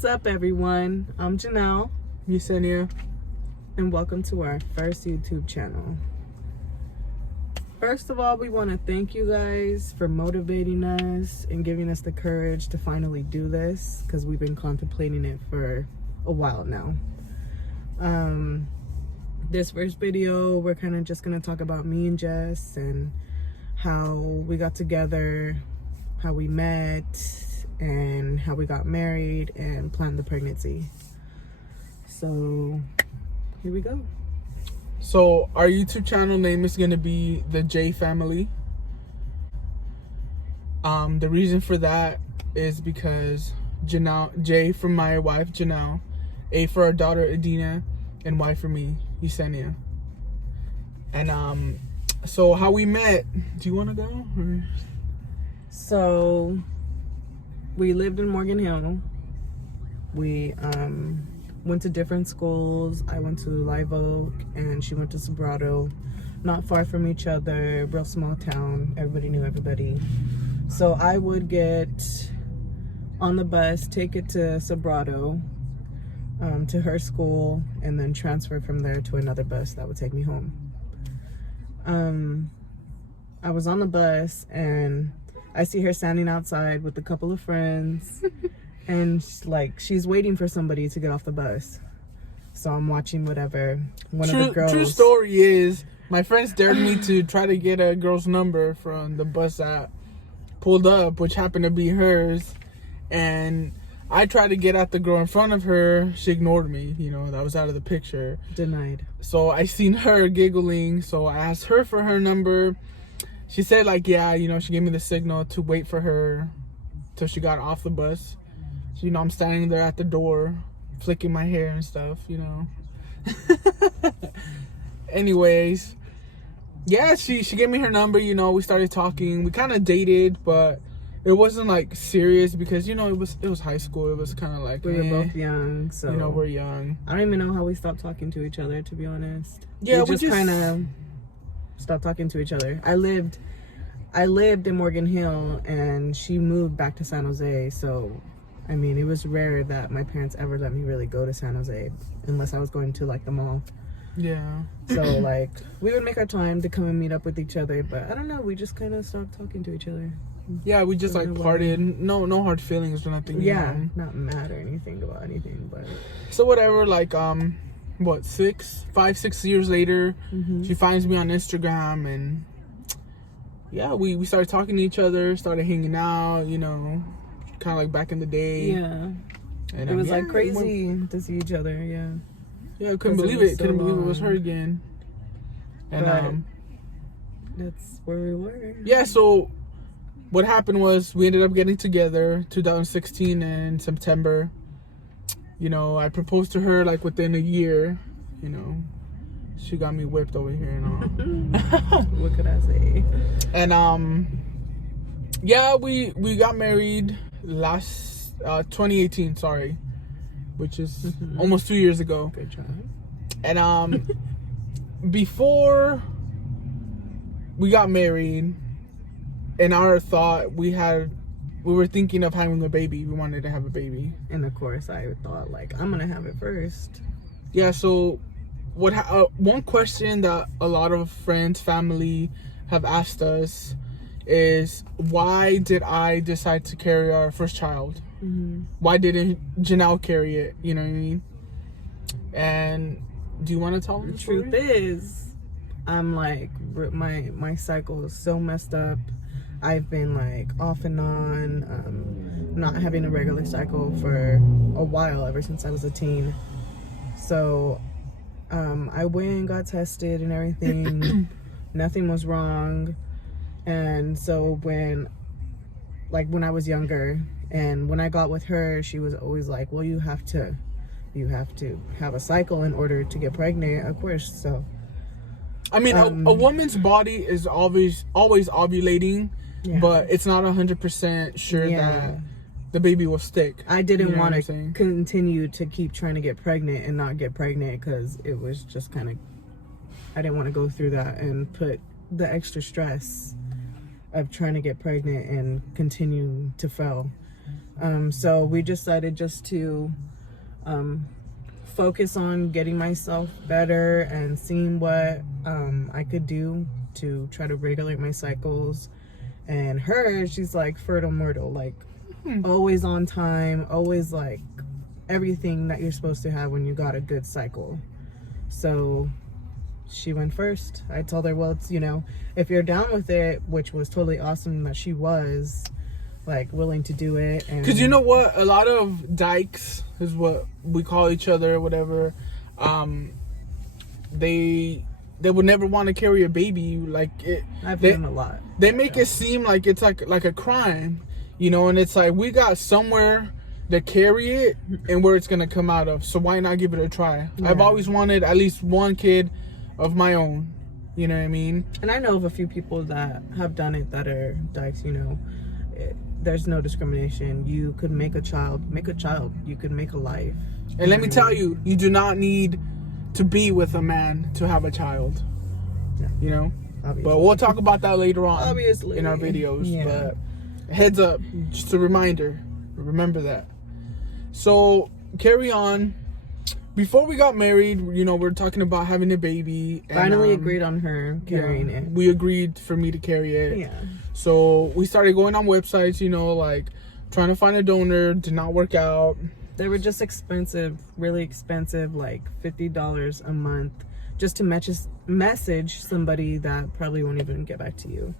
What's up, everyone? I'm Janelle, Yesenia. and welcome to our first YouTube channel. First of all, we want to thank you guys for motivating us and giving us the courage to finally do this, because we've been contemplating it for a while now. This first video, we're kind of just going to talk about me and Jess and how we got together, how we met, and how we got married and planned the pregnancy. So here we go. So our YouTube channel name is going to be the J Family. The reason for that is because Janelle, J for my wife Janelle, A for our daughter Adina, and Y for me, Yesenia. And so how we met, do you want to go? Or? So we lived in Morgan Hill. We went to different schools. I went to Live Oak and she went to Sobrato. Not far from each other, real small town. Everybody knew everybody. So I would get on the bus, take it to Sobrato, to her school, and then transfer from there to another bus that would take me home. I was on the bus and I see her standing outside with a couple of friends and she's waiting for somebody to get off the bus. So I'm watching whatever. One of the girls. True story is my friends dared me to try to get a girl's number from the bus that pulled up, which happened to be hers. And I tried to get at the girl in front of her. She ignored me, that was out of the picture. Denied. So I seen her giggling. So I asked her for her number. She said yeah, she gave me the signal to wait for her till she got off the bus. So, I'm standing there at the door, flicking my hair and stuff, Anyways, yeah, she gave me her number, we started talking. We kind of dated, but it wasn't serious because, it was high school. It was kind of like, we were both young, so. We're young. I don't even know how we stopped talking to each other, to be honest. Yeah, we just kind of stopped talking to each other. I lived in Morgan Hill and she moved back to San Jose, so it was rare that my parents ever let me really go to San Jose unless I was going to the mall. Yeah. So we would make our time to come and meet up with each other, but I don't know, we just kind of stopped talking to each other. Yeah, we just parted. No hard feelings or nothing. Yeah, not mad or anything about anything, but so whatever. 5-6 years later, she finds me on Instagram, and yeah, we started talking to each other, started hanging out, kind of back in the day. Yeah. And it was crazy to see each other. Yeah, I couldn't believe it. Couldn't believe it was her again. And that's where we were. Yeah, so what happened was we ended up getting together 2016 in September. I proposed to her within a year. She got me whipped over here and all. What could I say? And yeah, we got married last 2018, sorry, which is almost 2 years ago. Good job. And before we got married, in our thought, we were thinking of having a baby. We wanted to have a baby. And of course, I thought I'm gonna have it first. Yeah. So, one question that a lot of friends, family have asked us is, why did I decide to carry our first child? Why didn't Janelle carry it? You know what I mean? And do you want to tell them the truth is, I'm my cycle is so messed up. I've been off and on, not having a regular cycle for a while, ever since I was a teen. So I went and got tested and everything. Nothing was wrong. And so when I was younger and when I got with her, she was always well, you have to have a cycle in order to get pregnant, of course. So a woman's body is always ovulating. Yeah. But it's not 100% sure that the baby will stick. I didn't want to continue to keep trying to get pregnant and not get pregnant, because it was just I didn't want to go through that and put the extra stress of trying to get pregnant and continue to fail. So we decided just to focus on getting myself better and seeing what I could do to try to regulate my cycles. And her, she's like fertile myrtle, like always on time, always like everything that you're supposed to have when you got a good cycle. So she went first. I told her, well, it's, you know, if you're down with it, which was totally awesome that she was like willing to do it. And because you know what, a lot of dykes is what we call each other or whatever, they would never want to carry a baby. Like I've done a lot. They make it seem like it's like a crime, you know, and it's like we got somewhere to carry it and where it's gonna come out of, so why not give it a try? Yeah. I've always wanted at least one kid of my own, you know what I mean? And I know of a few people that have done it that are dykes, you know. There's no discrimination. You could make a child. You could make a life. And let me tell you, you do not need to be with a man to have a child. Yeah. You know? Obviously. But we'll talk about that later on. Obviously. In our videos. Yeah. But heads up, just a reminder. Remember that. So, carry on. Before we got married, you know, we're talking about having a baby. And, Finally agreed on her carrying it. We agreed for me to carry it. Yeah. So we started going on websites, you know, like trying to find a donor. Did not work out. They were just expensive, really expensive, like $50 a month, just to message somebody that probably won't even get back to you.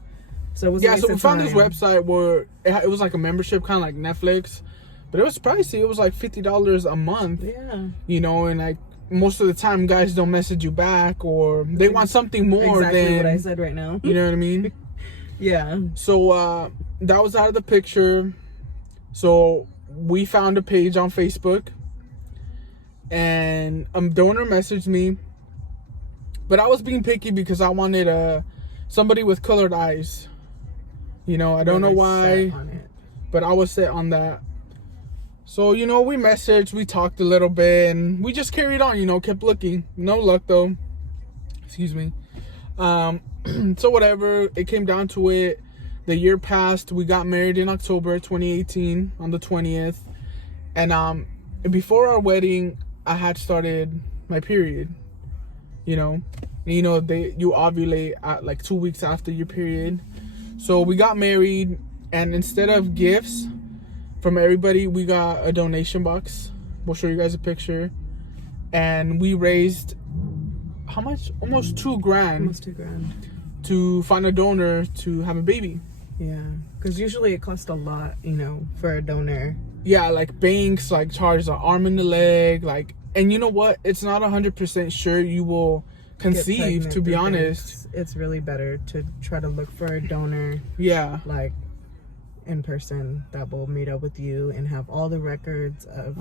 So it was so we found this website where it was like a membership, kind of like Netflix, but it was pricey. It was like $50 a month. Yeah. You know, and like most of the time, guys don't message you back, or they want something more exactly than what I said right now. You know what I mean? Yeah. So that was out of the picture. So we found a page on Facebook, and a donor messaged me, but I was being picky because I wanted somebody with colored eyes. You know, I don't know why, but I was set on that. So, you know, we messaged, we talked a little bit, and we just carried on, you know, kept looking. No luck though. Excuse me. So whatever, it came down to it. The year passed. We got married in October 2018 on the 20th. And before our wedding, I had started my period. You know, you ovulate at like 2 weeks after your period. So we got married, and instead of gifts from everybody, we got a donation box. We'll show you guys a picture. And we raised how much? Almost $2,000. Almost $2,000. To find a donor to have a baby. Yeah, because usually it costs a lot, you know, for a donor. Yeah, like banks like charge an arm and a leg, like, and you know what? It's not 100% sure you will conceive. To be honest, it's really better to try to look for a donor. Yeah, like in person that will meet up with you and have all the records of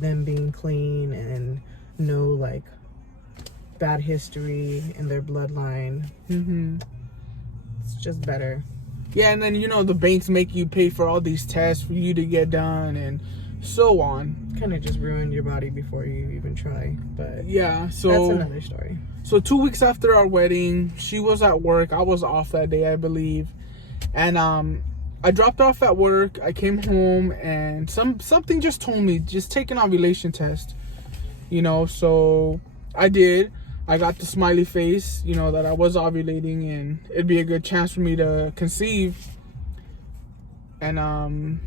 them being clean and no like bad history in their bloodline. It's just better. Yeah, and then you know the banks make you pay for all these tests for you to get done and so on. Kind of just ruined your body before you even try. But yeah, so that's another story. So 2 weeks after our wedding, she was at work. I was off that day, I believe, and I dropped off at work. I came home and something just told me, just take an ovulation test. You know, so I did. I got the smiley face, you know, that I was ovulating and it'd be a good chance for me to conceive. And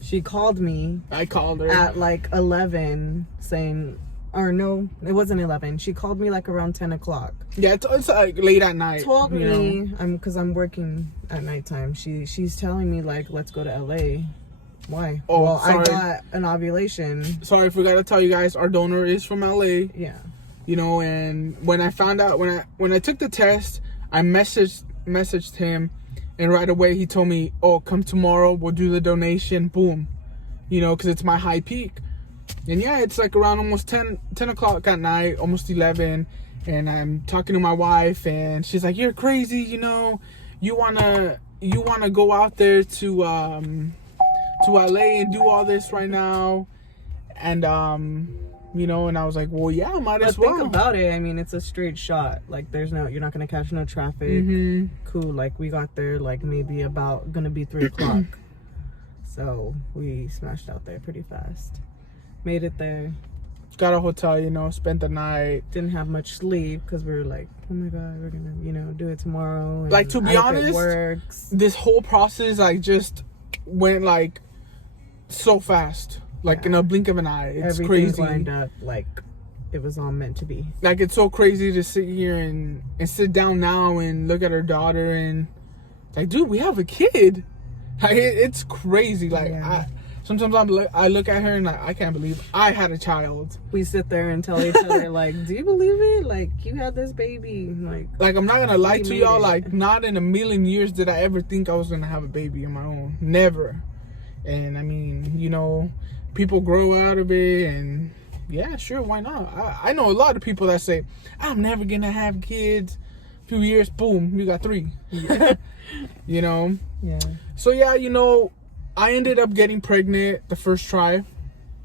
she called me. I called her at like 11 saying, or no, it wasn't 11. She called me like around 10 o'clock. Yeah, it's like late at night. Told me, because I'm working at nighttime. She's telling me like, let's go to LA. Why? Oh, well, sorry. I got an ovulation. Sorry, I forgot to tell you guys, our donor is from LA. Yeah. You know, and when I found out, when I took the test, I messaged him, and right away he told me, oh, come tomorrow, we'll do the donation, boom. You know, because it's my high peak. And yeah, it's like around almost 10 o'clock at night, almost 11, and I'm talking to my wife, and she's like, you're crazy, you know, you wanna go out there to LA and do all this right now, and you know, and I was like, well, yeah, might as well. Think about it. I mean, it's a straight shot. Like, you're not gonna catch no traffic. Cool. Like, we got there like maybe about gonna be 3 o'clock. So we smashed out there pretty fast. Made it there. Got a hotel, you know, spent the night. Didn't have much sleep because we were like, oh my God, we're gonna, you know, do it tomorrow. And Like, to be I hope it honest, works. this whole process, like, just went, like, so fast. Like, in a blink of an eye. It's Everything's crazy. lined up like it was all meant to be. Like, it's so crazy to sit here and sit down now and look at our daughter and, like, dude, we have a kid. Like, it's crazy. Like, Yeah. sometimes I look at her and I can't believe I had a child. We sit there and tell each other, like, do you believe it? Like, you had this baby. Like, I'm not gonna lie We to made y'all. it. Like, not in a million years did I ever think I was gonna have a baby on my own. Never. And I mean, you know, people grow out of it, and yeah, sure, why not? I know a lot of people that say, I'm never gonna have kids. A few years, boom, you got 3. You know? yeah. So yeah, you know, I ended up getting pregnant the first try.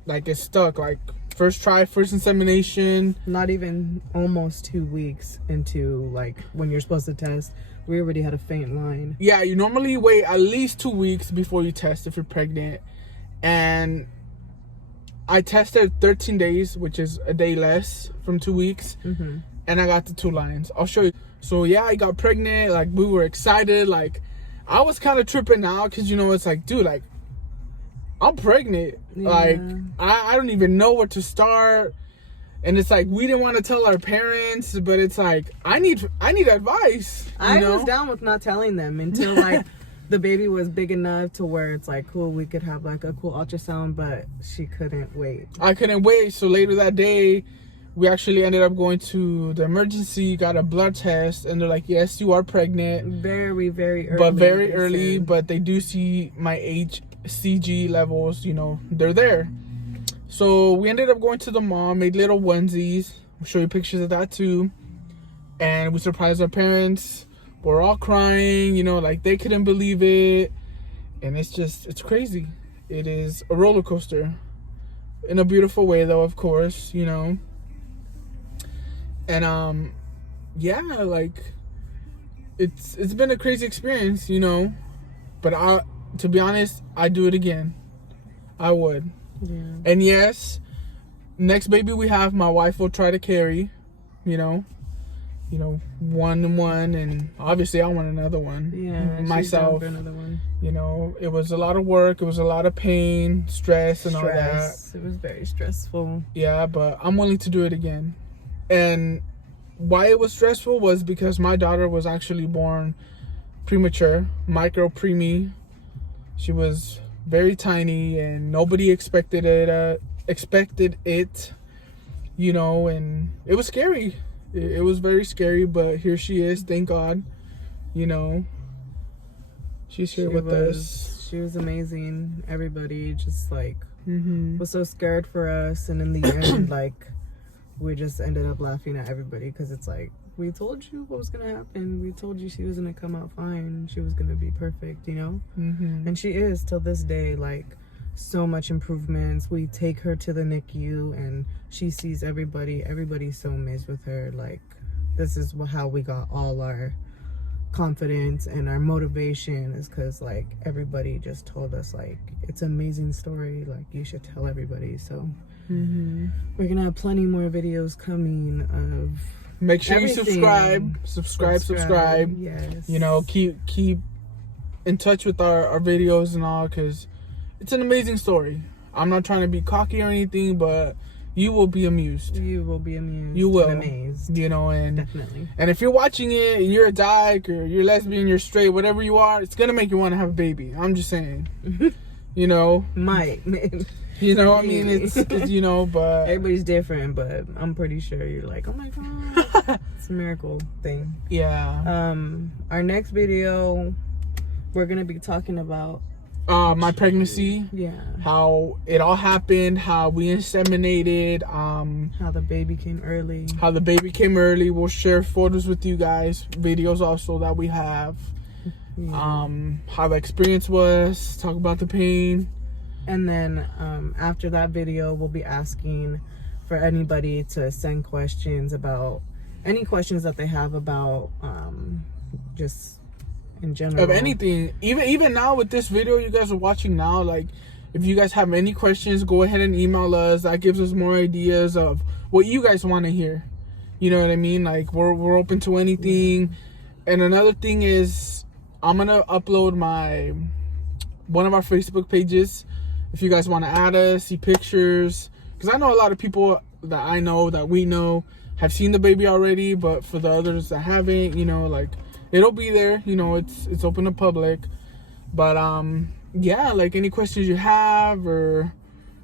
Like, it stuck. Like, first try, first insemination. Not even almost 2 weeks into, like, when you're supposed to test, we already had a faint line. Yeah, you normally wait at least 2 weeks before you test if you're pregnant. And I tested 13 days, which is a day less from 2 weeks. Mm-hmm. And I got the 2 lines. I'll show you. So yeah, I got pregnant. Like, we were excited. Like, I was kind of tripping out because, you know, it's like, dude, like, I'm pregnant. Yeah. Like, I don't even know where to start. And it's like, we didn't want to tell our parents, but it's like, I need advice. I was down with not telling them until, like, the baby was big enough to where it's like, cool, we could have, like, a cool ultrasound, but she couldn't wait. I couldn't wait. So later that day, we actually ended up going to the emergency, got a blood test, and they're like, yes, you are pregnant. Very, very early. But very they early, said. but they do see my HCG levels, you know, they're there. So we ended up going to the mall, made little onesies. I'll show you pictures of that too. And we surprised our parents. We're all crying, you know, like, they couldn't believe it. And it's crazy. It is a roller coaster. In a beautiful way though, of course, you know. And yeah, like, it's been a crazy experience, you know. But to be honest, I'd do it again. I would. Yeah. And yes, next baby we have, my wife will try to carry, you know, 1 and 1, and obviously I want another one. Yeah. she's myself. down for another one. You know, it was a lot of work, it was a lot of pain, stress, and all that. It was very stressful. Yeah, but I'm willing to do it again. And why it was stressful was because my daughter was actually born premature, micro preemie. She was very tiny, and nobody expected it, you know, and it was scary. It was very scary, but here she is, thank God, you know. She's here with us. She was amazing. Everybody just, like, Mm-hmm. was so scared for us, and in the end, like, we just ended up laughing at everybody because it's like, we told you what was gonna happen. We told you she was gonna come out fine. She was gonna be perfect, you know. Mm-hmm. And she is till this day. Like, so much improvements. We take her to the NICU and she sees everybody. Everybody's so amazed with her. Like, this is how we got all our confidence and our motivation, is because, like, everybody just told us, like, it's an amazing story. Like, you should tell everybody. So Mm-hmm. we're gonna have plenty more videos coming of Make sure everything. you subscribe. Yes. You know, keep in touch with our videos and all, because it's an amazing story. I'm not trying to be cocky or anything, but you will be amused. You will be amused. You will. And amazed. You know, and Definitely. if you're watching it and you're a dyke or you're lesbian, you're straight, whatever you are, it's gonna make you want to have a baby. I'm just saying. You know. Might. You know, I mean, it's you know, but Everybody's different, but I'm pretty sure you're like, oh my God, it's a miracle thing. yeah. Our next video, we're gonna be talking about My pregnancy, how it all happened, how we inseminated, how the baby came early. how the baby came early. We'll share photos with you guys, videos also that we have. Yeah. How the experience was, talk about the pain. And then after that video, we'll be asking for anybody to send questions about any questions that they have about just in general. Of anything. Even now with this video you guys are watching now, like, if you guys have any questions, go ahead and email us. That gives us more ideas of what you guys want to hear. You know what I mean? Like, we're open to anything. And another thing is, I'm gonna upload one of our Facebook pages. If you guys want to add us, see pictures, because I know a lot of people that I know, that we know, have seen the baby already, but for the others that haven't, you know, like, it'll be there. You know, it's open to public. But yeah, like, any questions you have or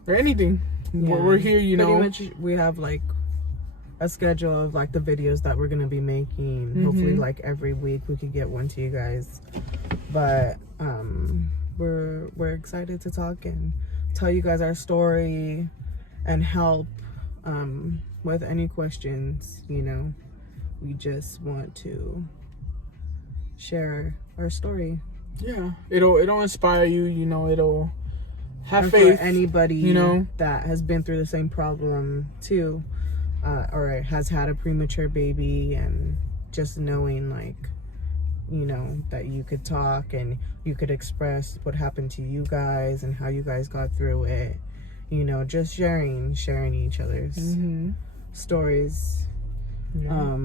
anything, we're here. You know, pretty much we have like a schedule of like the videos that we're gonna be making. Hopefully, like every week we could get one to you guys. But we're excited to talk and tell you guys our story and help with any questions. You know, we just want to share our story. Yeah, it'll inspire you. You know, it'll have and faith. For anybody, you know, that has been through the same problem too, or has had a premature baby, and just knowing, like, you know, that you could talk and you could express what happened to you guys and how you guys got through it. You know, just sharing each other's stories. Yeah.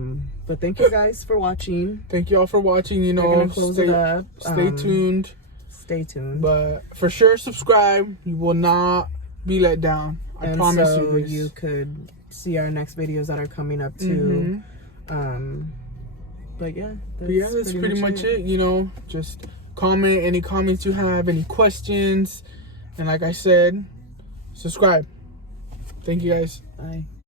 But thank you guys for watching. Thank you all for watching. You We're know, gonna close it up. Stay tuned. Stay tuned. But for sure, subscribe. You will not be let down. I promise you so this. you could see our next videos that are coming up too. But yeah, that's pretty much it. You know, just comment any comments you have, any questions, and like I said, subscribe. Thank you guys. Bye.